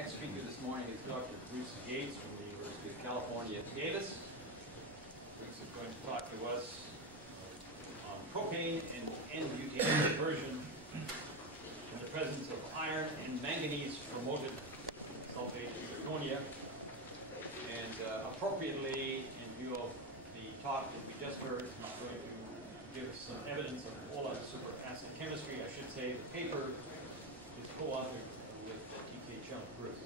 next speaker this morning is Dr. Bruce Gates from the University of California at Davis. Bruce is going to talk to us on propane and N-butane conversion in the presence of iron and manganese promoted sulfate of zirconia. And appropriately, in view of the talk that we just heard, he's going to give us some evidence of polar superacid chemistry. I should say the paper is co-authored with T.K. Chung. Bruce.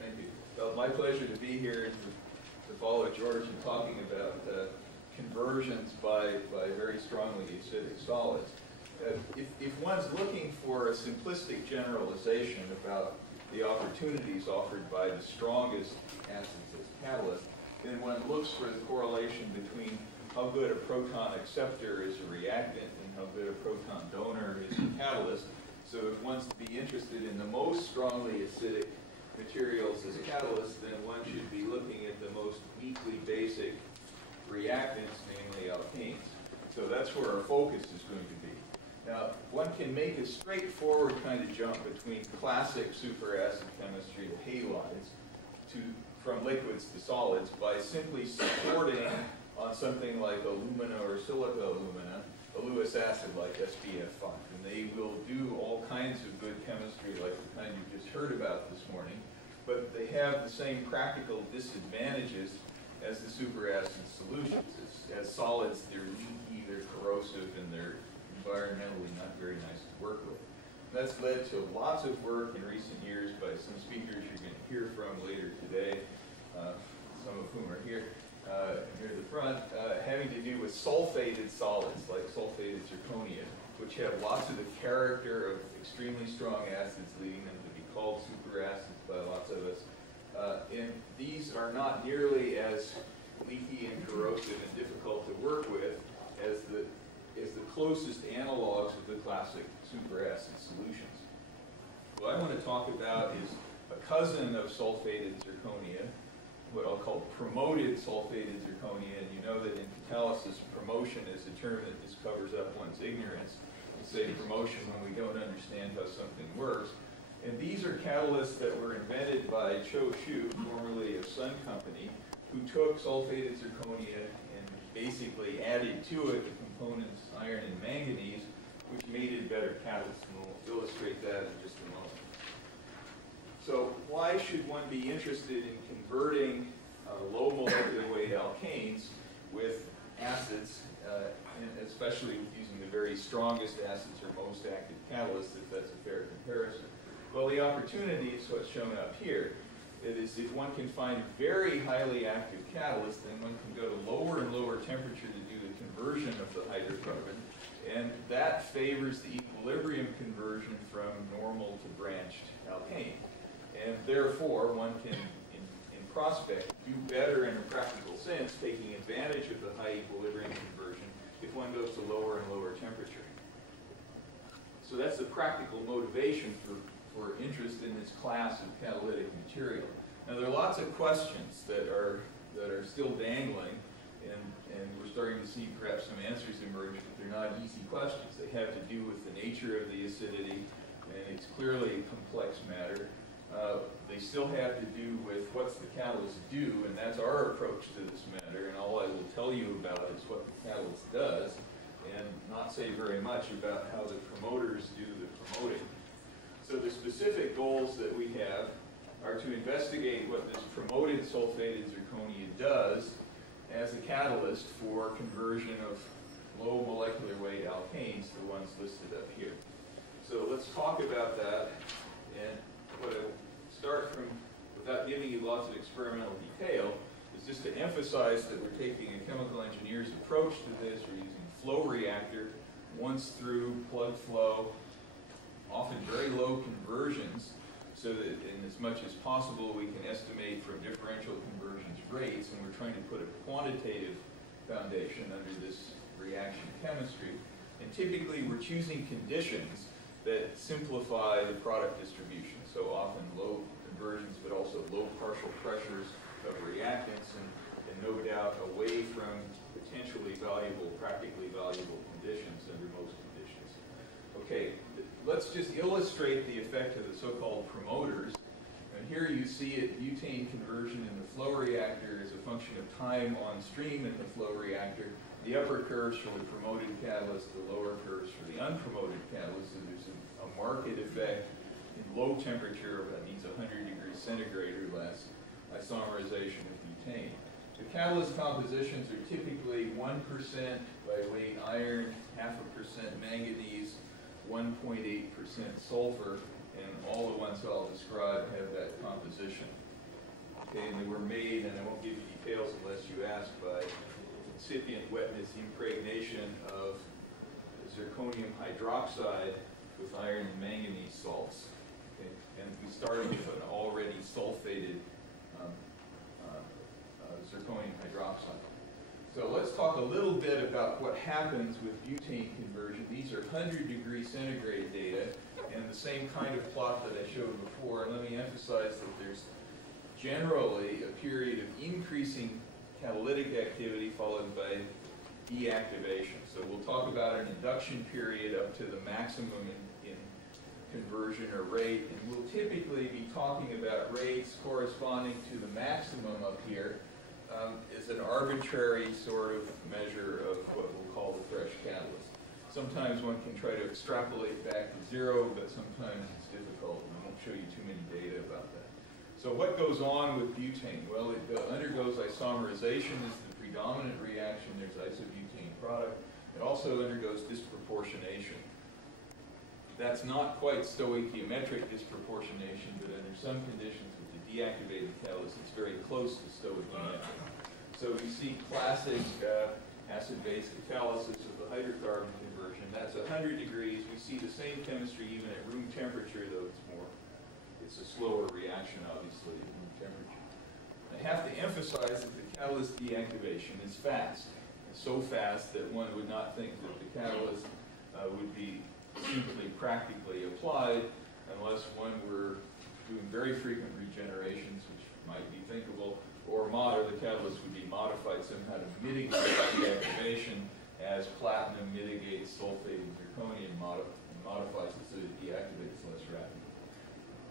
Thank you. Well, my pleasure to be here and to follow George in talking about conversions by very strongly acidic solids. If one's looking for a simplistic generalization about the opportunities offered by the strongest acids as catalysts, then one looks for the correlation between how good a proton acceptor is a reactant and how good a proton donor is a catalyst. So if one's to be interested in the most strongly acidic materials as catalysts, then one should be looking at the most weakly basic reactants, namely alkanes. So that's where our focus is going to be. Now, one can make a straightforward kind of jump between classic superacid chemistry, the halides, from liquids to solids by simply supporting on something like alumina or silica alumina, a Lewis acid like SBF5. And they will do all kinds of good chemistry like the kind you just heard about this morning, but they have the same practical disadvantages as the superacid solutions. As solids, they're leaky, they're corrosive, and they're environmentally not very nice to work with. That's led to lots of work in recent years by some speakers you're going to hear from later today, some of whom are here near the front, having to do with sulfated solids like sulfated zirconia, which have lots of the character of extremely strong acids, leading them to be called superacids by lots of us. And these are not nearly as leaky and corrosive and difficult to work with as the closest analogs of the classic superacid solutions. What I want to talk about is a cousin of sulfated zirconia, what I'll call promoted sulfated zirconia, and you know that in catalysis, promotion is a term that just covers up one's ignorance. We say promotion when we don't understand how something works. And these are catalysts that were invented by Cho Hsu, formerly of Sun Company, who took sulfated zirconia and basically added to it the components iron and manganese, which made it a better catalyst, and we'll illustrate that in just a moment. So why should one be interested in converting low molecular weight alkanes with acids, and especially using the very strongest acids or most active catalysts, if that's a fair comparison? Well, the opportunity is what's shown up here. It is if one can find very highly active catalysts, then one can go to lower and lower temperature to do the conversion of the hydrocarbon, and that favors the equilibrium conversion from normal to branched alkane. And therefore, one can, in prospect, do better in a practical sense, taking advantage of the high equilibrium conversion if one goes to lower and lower temperature. So that's the practical motivation for interest in this class of catalytic material. Now, there are lots of questions that are still dangling, and we're starting to see perhaps some answers emerge, but they're not easy questions. They have to do with the nature of the acidity, and it's clearly a complex matter. They still have to do with what's the catalyst do, and that's our approach to this matter, and all I will tell you about is what the catalyst does, and not say very much about how the promoters do the promoting. So the specific goals that we have are to investigate what this promoted sulfated zirconia does as a catalyst for conversion of low molecular weight alkanes, the ones listed up here. So let's talk about that, and what I start from, without giving you lots of experimental detail, is just to emphasize that we're taking a chemical engineer's approach to this. We're using flow reactor, once through, plug flow, often very low conversions, so that in as much as possible we can estimate from differential conversions rates, and we're trying to put a quantitative foundation under this reaction chemistry. And typically we're choosing conditions that simplify the product distribution, so often low conversions but also low partial pressures of reactants, and no doubt away from potentially valuable, practically valuable conditions under most conditions. Okay, let's just illustrate the effect of the so-called promoters And here you see it, butane conversion in the flow reactor is a function of time on stream in the flow reactor. The upper curves for the promoted catalyst, the lower curves for the unpromoted catalyst. So there's a marked effect in low temperature, that means 100 degrees centigrade or less, isomerization of butane. The catalyst compositions are typically 1% by weight iron, 0.5% manganese, 1.8% sulfur, and all the ones I'll describe have that composition. Okay, and they were made, and I won't give you details unless you ask, by incipient wetness impregnation of zirconium hydroxide with iron and manganese salts. Okay, and we started with an already sulfated zirconium hydroxide. So let's talk a little bit about what happens with butane conversion. These are 100 degree centigrade data and the same kind of plot that I showed before. And let me emphasize that there's generally a period of increasing catalytic activity followed by deactivation. So we'll talk about an induction period up to the maximum in conversion or rate, and we'll typically be talking about rates corresponding to the maximum up here. Is an arbitrary sort of measure of what we'll call the fresh catalyst. Sometimes one can try to extrapolate back to zero, but sometimes it's difficult, and I won't show you too many data about that. So what goes on with butane? Well, it undergoes isomerization is the predominant reaction. There's isobutane product. It also undergoes disproportionation. That's not quite stoichiometric disproportionation, but under some conditions with the deactivated catalyst, it's very close to stoichiometric. So we see classic acid-base catalysis of the hydrocarbon conversion. That's 100 degrees. We see the same chemistry even at room temperature, though it's a slower reaction, obviously, at room temperature. I have to emphasize that the catalyst deactivation is fast. It's so fast that one would not think that the catalyst would be simply practically applied unless one were doing very frequent regenerations, which might be thinkable, or the catalyst would be modified somehow to mitigate deactivation as platinum mitigates sulfated zirconia and modifies it so it deactivates less rapidly.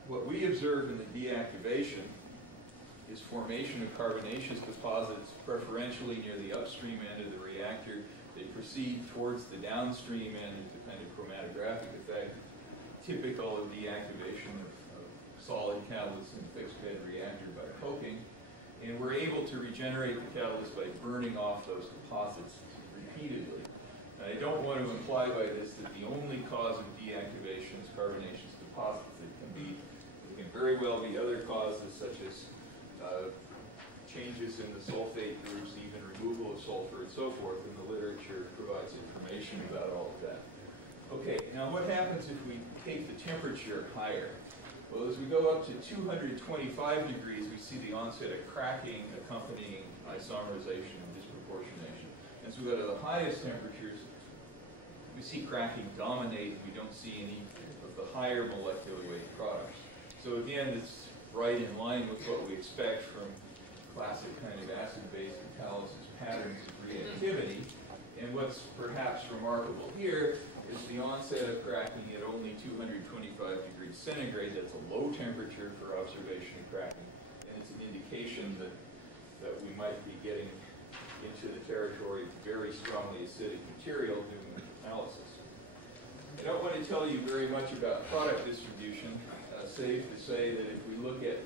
What we observe in the deactivation is formation of carbonaceous deposits preferentially near the upstream end of the reactor. They proceed towards the downstream end with the kind of chromatographic effect typical of deactivation of solid catalysts in a fixed bed reactor by coking. And we're able to regenerate the catalyst by burning off those deposits repeatedly. And I don't want to imply by this that the only cause of deactivation is carbonaceous deposits. There can very well be other causes such as changes in the sulfate groups, even removal of sulfur and so forth, and the literature provides information about all of that. Okay, now what happens if we take the temperature higher? Well, as we go up to 225 degrees, we see the onset of cracking accompanying isomerization and disproportionation. As we go to the highest temperatures, we see cracking dominate. We don't see any of the higher molecular weight products. So again, it's right in line with what we expect from classic kind of acid-base catalysis patterns of reactivity. And what's perhaps remarkable here is the onset of cracking at only 225 degrees centigrade. That's a low temperature for observation of cracking, and it's an indication that we might be getting into the territory of very strongly acidic material doing analysis. I don't want to tell you very much about product distribution, safe to say that if we look at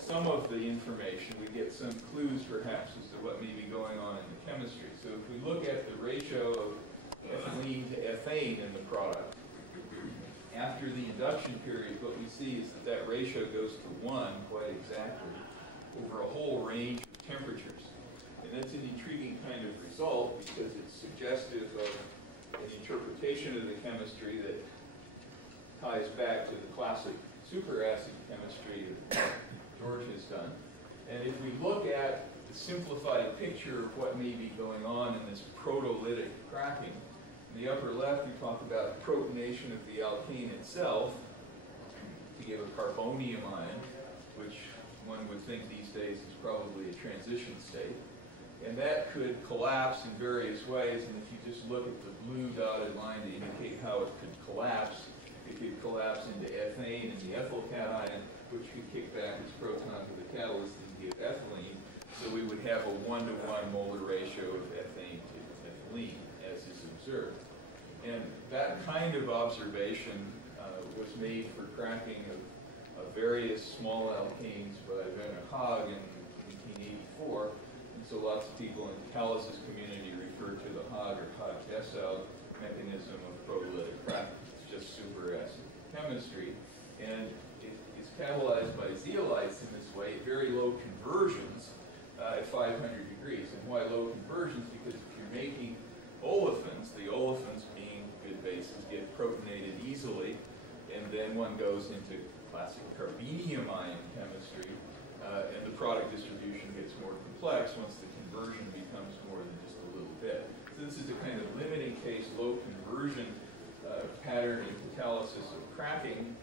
some of the information, we get some clues perhaps as to what may be going on in the chemistry. So if we look at the ratio of ethylene to ethane in the product, after the induction period, what we see is that ratio goes to 1 quite exactly over a whole range of temperatures. And that's an intriguing kind of result because it's suggestive of an interpretation of the chemistry that ties back to the classic superacid chemistry that George has done. And if we look at the simplified picture of what may be going on in this protolytic cracking, in the upper left we talk about protonation of the alkane itself to give a carbonium ion, which one would think these days is probably a transition state. And that could collapse in various ways, and if you just look at the blue dotted line to indicate how it could collapse into ethane and the ethyl cation, which could kick back have a 1-to-1 molar ratio of ethane to ethylene, as is observed. And that kind of observation was made for cracking of various small alkanes by Van der Haag in 1884. And so lots of people in the catalysis community refer to the Haag or Haag-Dessau mechanism of proteolytic cracking. It's just superacid chemistry. And it's catalyzed by zeolites in this way at very low conversions at 500 degrees. And why low conversions? Because if you're making olefins, the olefins being good bases get protonated easily, and then one goes into classic carbenium ion chemistry, and the product distribution gets more complex once the conversion becomes more than just a little bit. So this is a kind of limiting case, low conversion pattern in catalysis of cracking,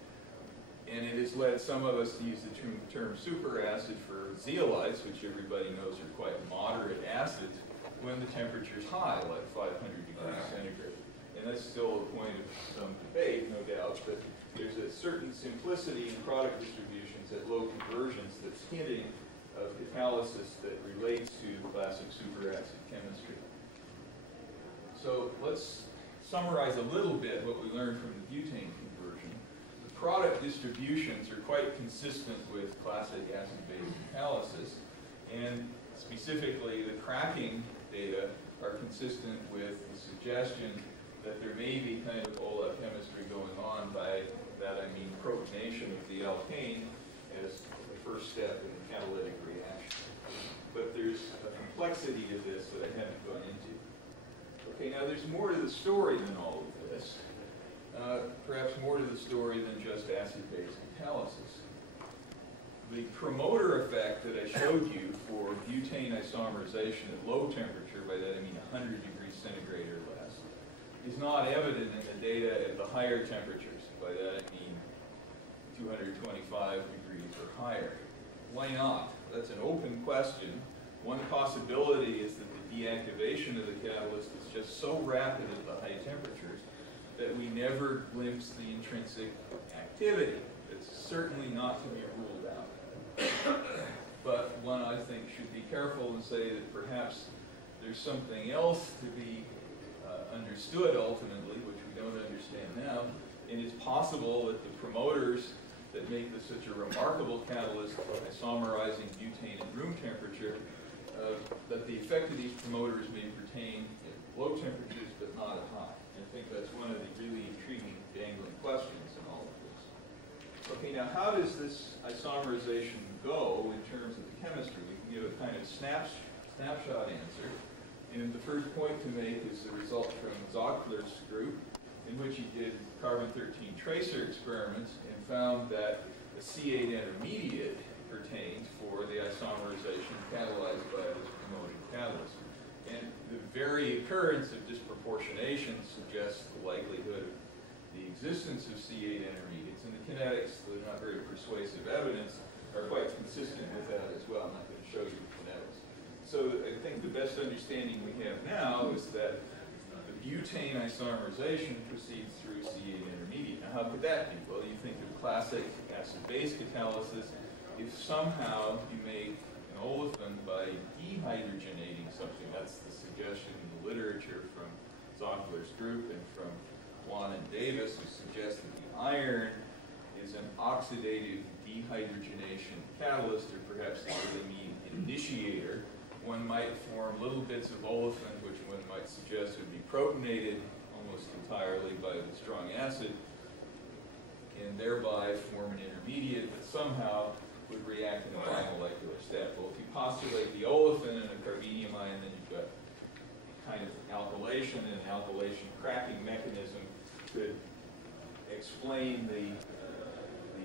and it has led some of us to use the term superacid for zeolites, which everybody knows are quite moderate acids when the temperature is high, like 500 degrees centigrade. And that's still a point of some debate, no doubt, but there's a certain simplicity in product distributions at low conversions that's hinting of catalysis that relates to classic superacid chemistry. So let's summarize a little bit what we learned from the butane conversion. The product distributions are quite consistent with classic acid-base catalysis, and specifically the cracking data are consistent with the suggestion that there may be kind of Ola chemistry going on. By that I mean protonation of the alkane as the first step in the catalytic reaction. But there's a complexity to this that I haven't gone into. Okay, now there's more to the story than all of this. Perhaps more to the story than just acid-base catalysis. The promoter effect that I showed you for butane isomerization at low temperature, by that I mean 100 degrees centigrade or less, is not evident in the data at the higher temperatures. By that I mean 225 degrees or higher. Why not? That's an open question. One possibility is that the deactivation of the catalyst is just so rapid at the high temperatures that we never glimpse the intrinsic activity. It's certainly not to be ruled out. But one, I think, should be careful and say that perhaps there's something else to be understood ultimately, which we don't understand now. And it's possible that the promoters that make this such a remarkable catalyst, isomerizing butane at room temperature, that the effect of these promoters may pertain at low temperatures but not at high. And I think that's one of the really intriguing dangling questions in all of this. Okay, now how does this isomerization go in terms of the chemistry? We can give a kind of snapshot answer. And the first point to make is the result from Zockler's group, in which he did carbon-13 tracer experiments and found that the C8 intermediate pertains for the isomerization catalyzed by this promoting catalyst. And the very occurrence of disproportionation suggests the likelihood of the existence of C8 intermediates. And the kinetics, though not very persuasive evidence, are quite consistent with that as well. I'm not going to show you the kinetics. So I think the best understanding we have now is that the butane isomerization proceeds through C8 intermediate. Now, how could that be? Well, you think of classic acid-base catalysis. If somehow you make an olefin by dehydrogenating something, that's the suggestion in the literature from Zockler's group and from Juan and Davis, who suggest that the iron is an oxidative dehydrogenation catalyst, or perhaps they really mean initiator. One might form little bits of olefin, which one might suggest would be protonated almost entirely by the strong acid, and thereby form an intermediate that somehow would react in a bimolecular step. Well, if you postulate the olefin in a carbenium ion, then you've got kind of alkylation, and an alkylation cracking mechanism could explain the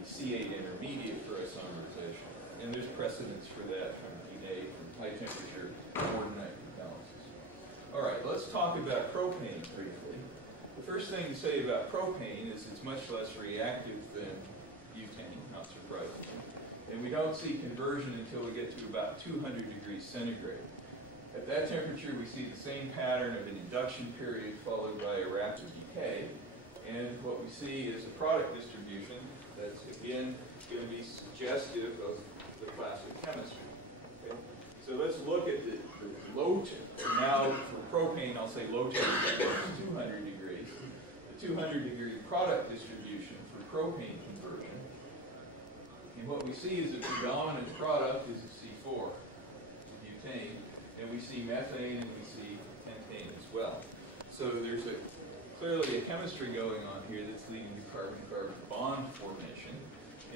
C8 intermediate for isomerization. And there's precedence for that from DNA, from high temperature ordinate catalysis. All right, let's talk about propane briefly. The first thing to say about propane is it's much less reactive than butane, not surprisingly. And we don't see conversion until we get to about 200 degrees centigrade. At that temperature, we see the same pattern of an induction period followed by a rapid decay. And what we see is a product distribution that's, again, going to be suggestive of the classic chemistry. Okay? So So let's look at the low, now for propane, I'll say low temperature is 200 degrees. The 200-degree product distribution for propane conversion. And what we see is the predominant product is a C4, butane, and we see methane and we see pentane as well. So there's clearly a chemistry going on here that's leading to carbon-carbon bond formation.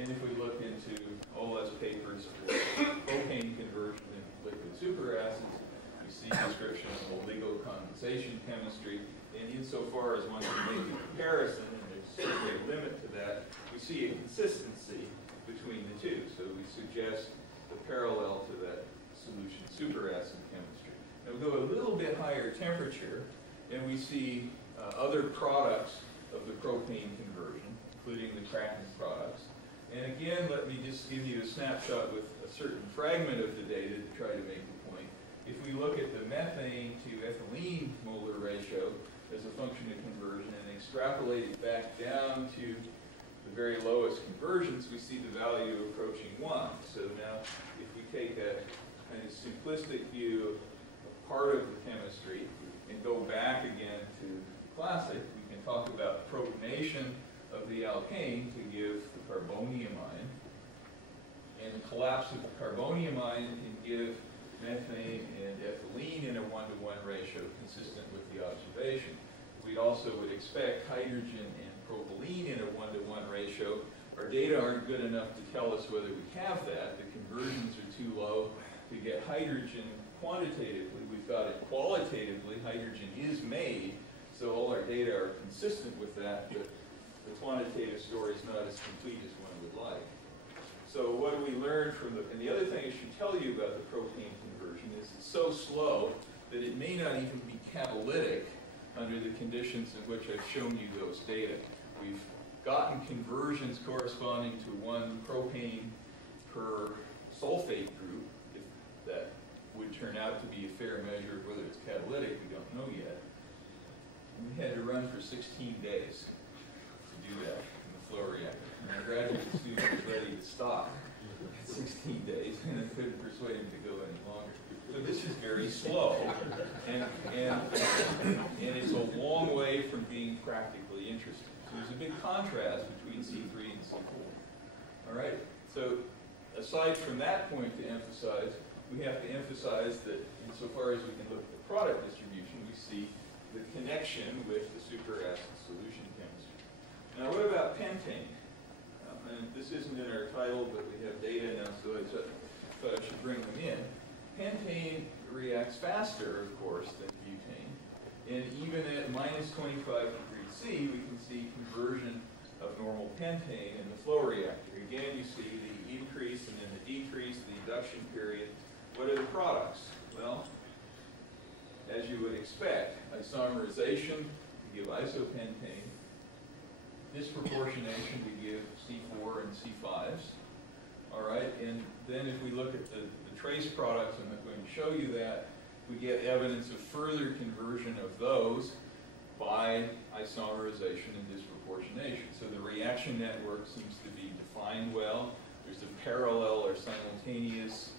And if we look into OLS papers for propane conversion into liquid superacids, we see description of oligocondensation chemistry. And insofar as one can make a comparison, and there's certainly a limit to that, we see a consistency between the two. So we suggest the parallel to that solution superacid chemistry. Now we go a little bit higher temperature, and we see other products of the propane conversion, including the cracking products. And again, let me just give you a snapshot with a certain fragment of the data to try to make the point. If we look at the methane to ethylene molar ratio as a function of conversion and extrapolate it back down to the very lowest conversions, we see the value approaching 1. So now, if we take a kind of simplistic view of part of the chemistry and go back again to the classic, we can talk about protonation of the alkane to give the carbonium ion. And the collapse of the carbonium ion can give methane and ethylene in a 1-to-1 ratio consistent with the observation. We also would expect hydrogen and propylene in a 1-to-1 ratio. Our data aren't good enough to tell us whether we have that. The conversions are too low to get hydrogen quantitatively. We've got it qualitatively. Hydrogen is made, so all our data are consistent with that, but the quantitative story is not as complete as one would like. So what do we learn from and the other thing I should tell you about the propane conversion is it's so slow that it may not even be catalytic under the conditions in which I've shown you those data. We've gotten conversions corresponding to 1 propane per sulfate group. If that would turn out to be a fair measure of whether it's catalytic, we don't know yet. And we had to run for 16 days to do that in the flow reactor. And our graduate student was ready to stop at 16 days, and I couldn't persuade him to go any longer. So this is very slow, and it's a long way from being practically interesting. So there's a big contrast between C3 and C4. All right, so aside from that point to emphasize, we have to emphasize that insofar as we can look at the product distribution, we see the connection with the superacid solution chemistry. Now what about pentane? And this isn't in our title, but we have data now, so I thought I should bring them in. Pentane reacts faster, of course, than butane. And even at minus 25 degrees C, we can see conversion of normal pentane in the flow reactor. Again, you see the increase and then the decrease, the induction period. What are the products? Well, as you would expect, isomerization to give isopentane, disproportionation to give C4 and C5s. All right, and then if we look at the trace products, I'm not going to show you that, we get evidence of further conversion of those by isomerization and disproportionation. So the reaction network seems to be defined well. There's a parallel or simultaneous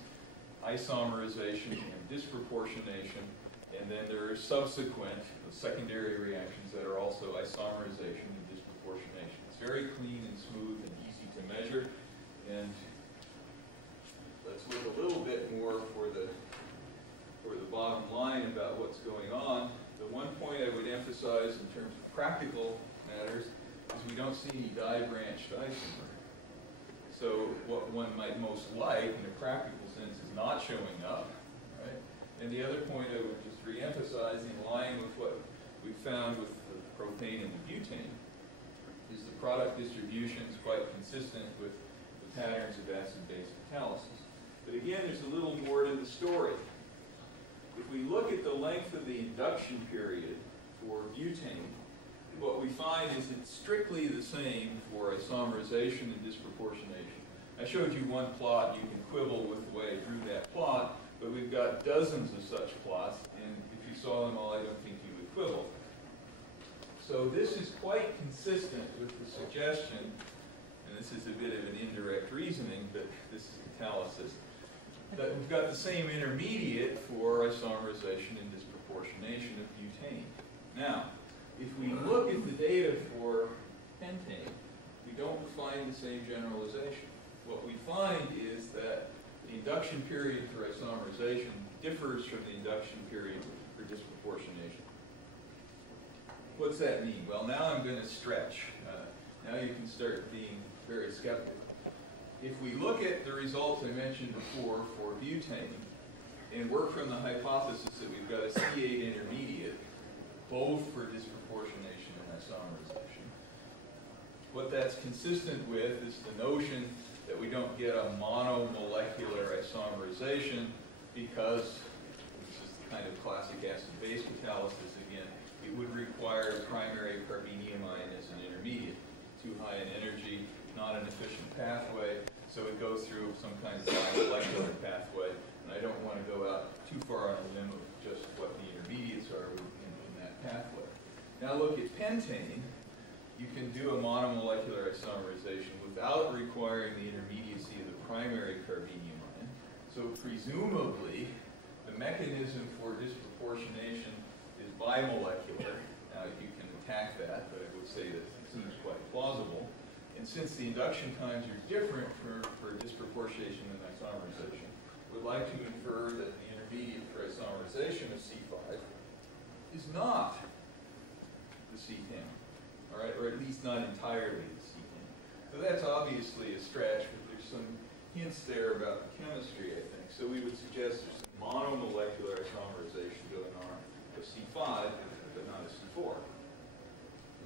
isomerization and disproportionation, and then there are subsequent secondary reactions that are also isomerization and disproportionation. It's very clean and smooth and easy to measure, and let's look a little bit more for the bottom line about what's going on. The one point I would emphasize in terms of practical matters is we don't see any die-branched isomer. So what one might most like in a practical sense is not showing up, right? And the other point I would just re-emphasize in line with what we found with the propane and the butane is the product distribution is quite consistent with the patterns of acid-base catalysis. But again, there's a little more to the story. If we look at the length of the induction period for butane, what we find is it's strictly the same for isomerization and disproportionation. I showed you one plot. You can quibble with the way I drew that plot, but we've got dozens of such plots, and if you saw them all, I don't think you would quibble. So this is quite consistent with the suggestion, and this is a bit of an indirect reasoning, but this is catalysis, that we've got the same intermediate for isomerization and disproportionation of butane. Now, if we look at the data for pentane, we don't find the same generalization. What we find is that the induction period for isomerization differs from the induction period for disproportionation. What's that mean? Well, now I'm going to stretch. Now you can start being very skeptical. If we look at the results I mentioned before for butane and work from the hypothesis that we've got a C8 intermediate, both for disproportionation and isomerization, what that's consistent with is the notion that we don't get a monomolecular isomerization because, this is the kind of classic acid-base catalysis again, it would require a primary carbeniamine as an intermediate. Too high in energy, not an efficient pathway, so it goes through some kind of bimolecular pathway, and I don't want to go out too far on a limb of just what the intermediates are in that pathway. Now look at pentane. You can do a monomolecular isomerization without requiring the intermediacy of the primary carbeniamine. So presumably, the mechanism for disproportionation is bimolecular. Now you can attack that, but I would say that it seems quite plausible. And since the induction times are different for disproportionation and isomerization, we'd like to infer that the intermediate for isomerization of C5 is not the C10. All right, or at least not entirely the C10. So that's obviously a stretch, but there's some hints there about the chemistry, I think. So we would suggest there's some monomolecular isomerization going on of C5, but not of C4.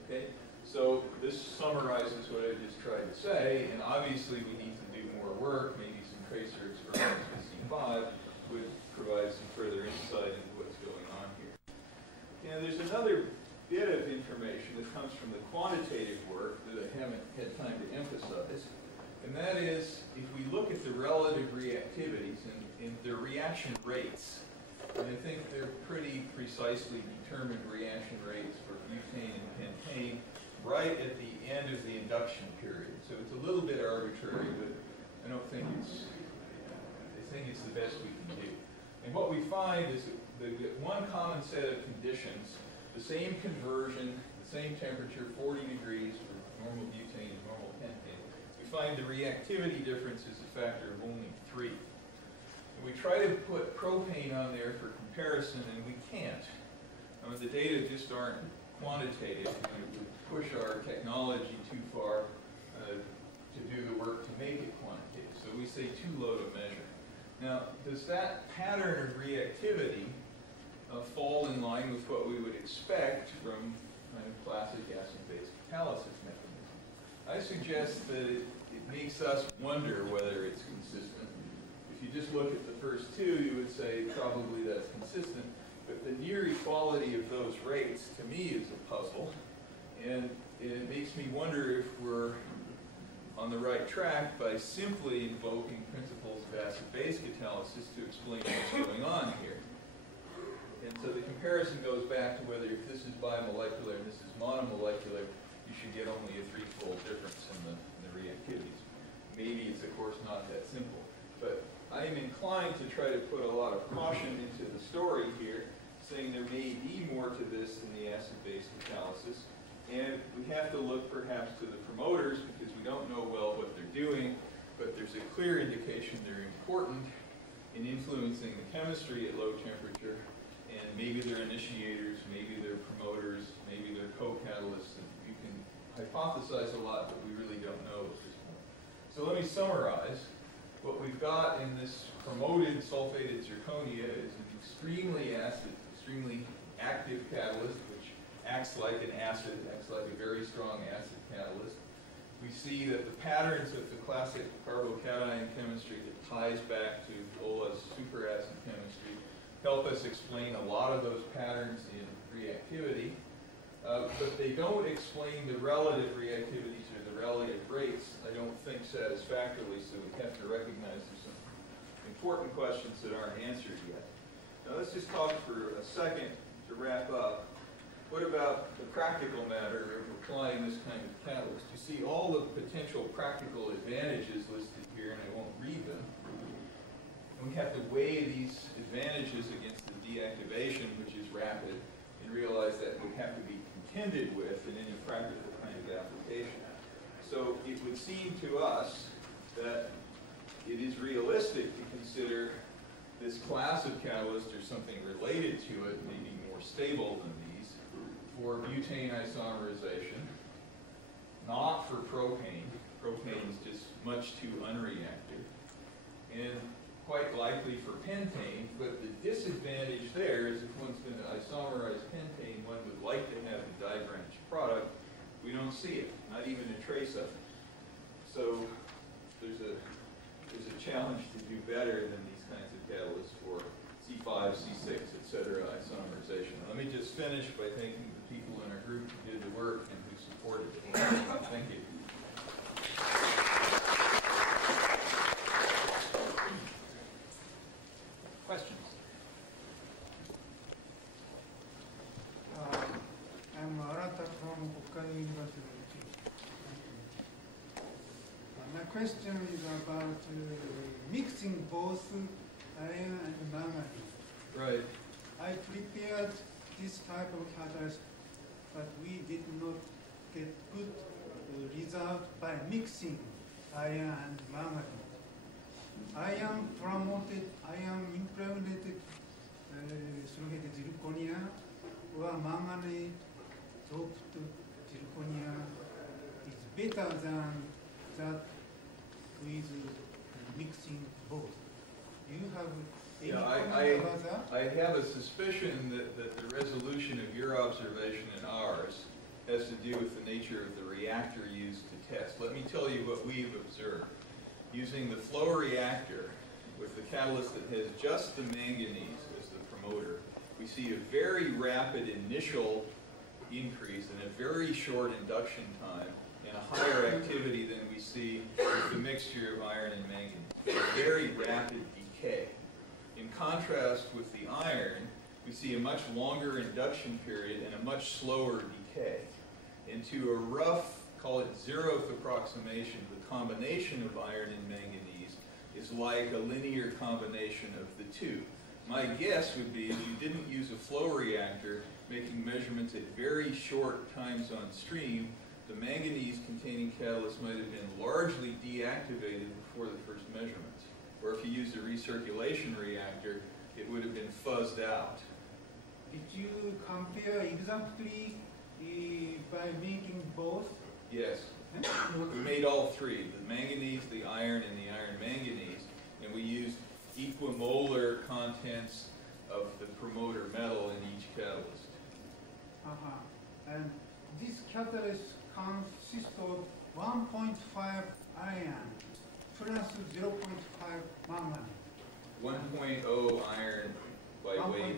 Okay, so this summarizes what I just tried to say, and obviously we need to do more work. Maybe some tracer experiments with C5 would provide some further insight into what's going on here. You know, there's another bit of information that comes from the quantitative work that I haven't had time to emphasize, and that is if we look at the relative reactivities and their reaction rates, and I think they're pretty precisely determined reaction rates for butane and pentane right at the end of the induction period. So it's a little bit arbitrary, but I don't think I think it's the best we can do. And what we find is that one common set of conditions, the same conversion, the same temperature, 40 degrees for normal butane and normal pentane, we find the reactivity difference is a factor of only 3. And we try to put propane on there for comparison, and we can't. The data just aren't quantitative. We would push our technology too far to do the work to make it quantitative. So we say too low to measure. Now, does that pattern of reactivity fall in line with what we would expect from kind of classic acid-base catalysis mechanism? I suggest that it makes us wonder whether it's consistent. If you just look at the first two, you would say probably that's consistent, but the near equality of those rates to me is a puzzle, and it makes me wonder if we're on the right track by simply invoking principles of acid-base catalysis to explain what's going on here. And so the comparison goes back to whether if this is bimolecular and this is monomolecular, you should get only a 3-fold difference in the reactivities. Maybe it's, of course, not that simple. But I am inclined to try to put a lot of caution into the story here, saying there may be more to this than the acid-base catalysis. And we have to look perhaps to the promoters because we don't know well what they're doing, but there's a clear indication they're important in influencing the chemistry at low temperature. And maybe they're initiators, maybe they're promoters, maybe they're co-catalysts. You can hypothesize a lot, but we really don't know at this point. So let me summarize. What we've got in this promoted sulfated zirconia is an extremely active catalyst, which acts like an acid, acts like a very strong acid catalyst. We see that the patterns of the classic carbocation chemistry that ties back to Ola's superacid chemistry help us explain a lot of those patterns in reactivity, but they don't explain the relative reactivities or the relative rates, I don't think, satisfactorily, so we have to recognize there's some important questions that aren't answered yet. Now let's just talk for a second to wrap up. What about the practical matter of applying this kind of catalyst? You see all the potential practical advantages listed here, and I won't read them. And we these advantages against the deactivation, which is rapid, and realized that would have to be contended with in any practical kind of application. So it would seem to us that it is realistic to consider this class of catalyst or something related to it, maybe more stable than these, for butane isomerization, not for propane. Propane is just much too unreactive. And quite likely for pentane, but the disadvantage there is if one's going to isomerize pentane, one would like to have the di-branch product. We don't see it, not even a trace of it. So there's a challenge to do better than these kinds of catalysts for C5, C6, etc. isomerization. Let me just finish by thanking the people in our group who did the work and who supported it. Thank you. Questions? I'm Arata from Hokkaido University. My question is about mixing both iron and manganese. Right. I prepared this type of catalyst, but we did not get good result by mixing iron and manganese. Iron impregnated sulfate zirconia or manganese doped zirconia is better than that with mixing both. Do you have any comment about that? I have a suspicion that the resolution of your observation and ours has to do with the nature of the reactor used to test. Let me tell you what we've observed. Using the flow reactor with the catalyst that has just the manganese as the promoter, we see a very rapid initial increase and a very short induction time and a higher activity than we see with the mixture of iron and manganese. A very rapid decay. In contrast with the iron, we see a much longer induction period and a much slower decay. And to a rough, call it zeroth approximation, the combination of iron and manganese is like a linear combination of the two. My guess would be if you didn't use a flow reactor making measurements at very short times on stream, the manganese-containing catalyst might have been largely deactivated before the first measurements. Or if you used a recirculation reactor, it would have been fuzzed out. Did you compare exactly by making both? Yes. We made all three, the manganese, the iron, and the iron manganese, and we used equimolar contents of the promoter metal in each catalyst. And this catalyst consists of 1.5 iron plus 0.5 manganese. 1.0 iron by weight,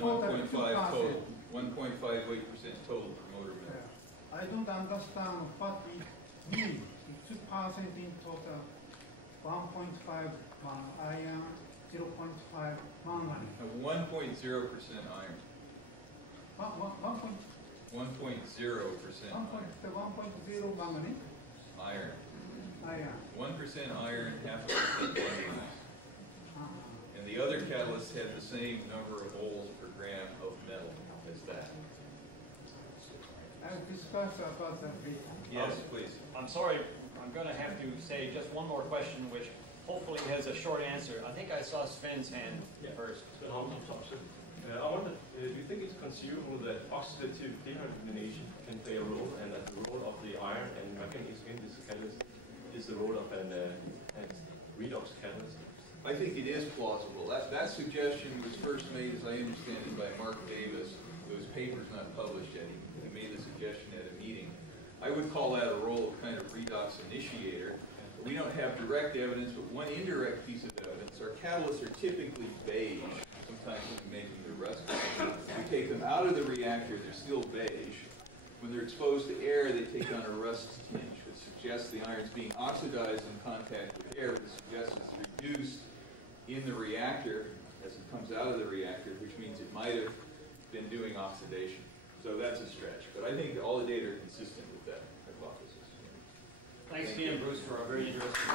1.5 total, 1.58% total promoter metal. I don't understand what it means. 2% in total, 1.5 iron, 0.5 manganese. 1.0% iron. 1.0% manganese? iron. Iron. 1% iron, 0.5% manganese. And the other catalysts have the same number of moles per gram of metal as that. I'll discuss about that later. Yes, please. I'm sorry, I'm going to have to say just one more question, which hopefully has a short answer. I think I saw Sven's hand first. I wonder, do you think it's conceivable that oxidative dehydrogenation can play a role, and that the role of the iron and manganese in this catalyst is the role of a redox catalyst? I think it is plausible. That suggestion was first made, as I understand it, by Mark Davis. Those papers not published yet. He made the suggestion at a meeting. I would call that a role of kind of redox initiator. We don't have direct evidence, but one indirect piece of evidence. Our catalysts are typically beige. Sometimes when we make them, they're rusty. We take them out of the reactor, they're still beige. When they're exposed to air, they take on a rust tinge, which suggests the iron's being oxidized in contact with air, which suggests it's reduced in the reactor as it comes out of the reactor, which means it might have been doing oxidation. So that's a stretch. But I think all the data are consistent with that hypothesis. Thanks again, Bruce, for a very interesting